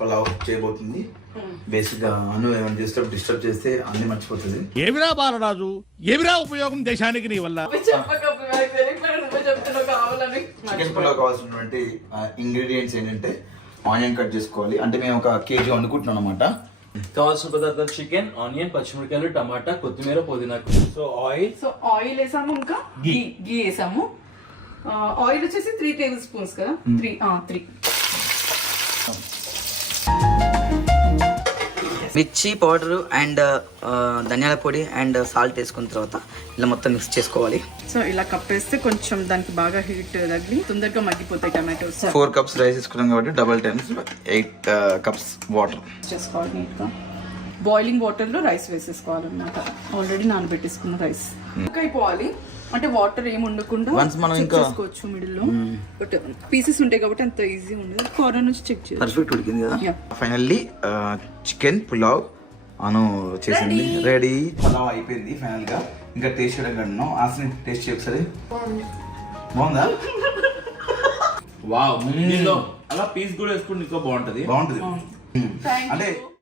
పలావ్ చేయబోతుంది. బేసిక్ గా అను ఏమైనా డిస్టర్బ్ చేస్తే అన్ని మర్చిపోతుంది. ఏమిరా బాలరాజు, ఏమిరా ఉపయోగం దేశానికి నీ వల్ల? చికెన్ పులావ్ కావాల్సినటువంటి ఇంగ్రీడియంట్స్ ఏంటంటే ఆనియన్ కట్ చేసుకోవాలి. అంటే మేము ఒక కేజీ వండుకుంటున్నాం అనమాట. కావాల్సిన పదార్థాలు చికెన్, ఆనియన్, పచ్చిమిరకాయలు, టమాటా, కొత్తిమీర, పుదీనా. సో ఆయిల్ వేసాము, ఇంకా గీ వేసాము. ఆయిల్ వచ్చేసి 3 టేబుల్ స్పూన్స్ కదా, 3. మిర్చి పౌడర్ అండ్ ధనియాల పొడి అండ్ సాల్ట్ వేసుకున్న తర్వాత ఇలా మొత్తం మిక్స్ చేసుకోవాలి. సో ఇలా కప్పేస్తే కొంచెం దానికి బాగా హీట్ తగిలి తొందరగా మగ్గిపోతాయి టమాటోస్. 4 కప్స్ రైస్ తీసుకున్నాం కాబట్టి డబల్ టైమ్స్ 8 కప్స్ వాటర్ చేసుకోవాలి. నీట్గా బాయిలింగ్ వాటర్ లో రైస్ వేసేసుకోవాలన్నమాట. ఆల్రెడీ నానబెట్టేసుకున్న రైస్ అయిపోవాలి. అంటే వాటర్ ఏమి ఉండకుండా మనం ఇంకా చేసుకోవచ్చు. మిడిల్ లో బట్ పీసెస్ ఉంటాయి కాబట్టి అంత ఈజీ ఉండదు. కార్నర్ నుంచి చెక్ చేయాలి. పర్ఫెక్ట్ ఉడికింది కదా. ఫైనల్లీ చికెన్ పులావ్ అను చేసింది, రెడీ. పులావ్ అయిపోయింది ఫైనల్ గా. ఇంకా టేస్ట్ చేయడం కన్నా ఆసని టేస్ట్ చేయ ఒకసారి. బాగుందా? వావ్, ముందులో అలా పీస్ కూడా వేసుకుంటే ఇంకా బాగుంటది. బాగుంటది అంటే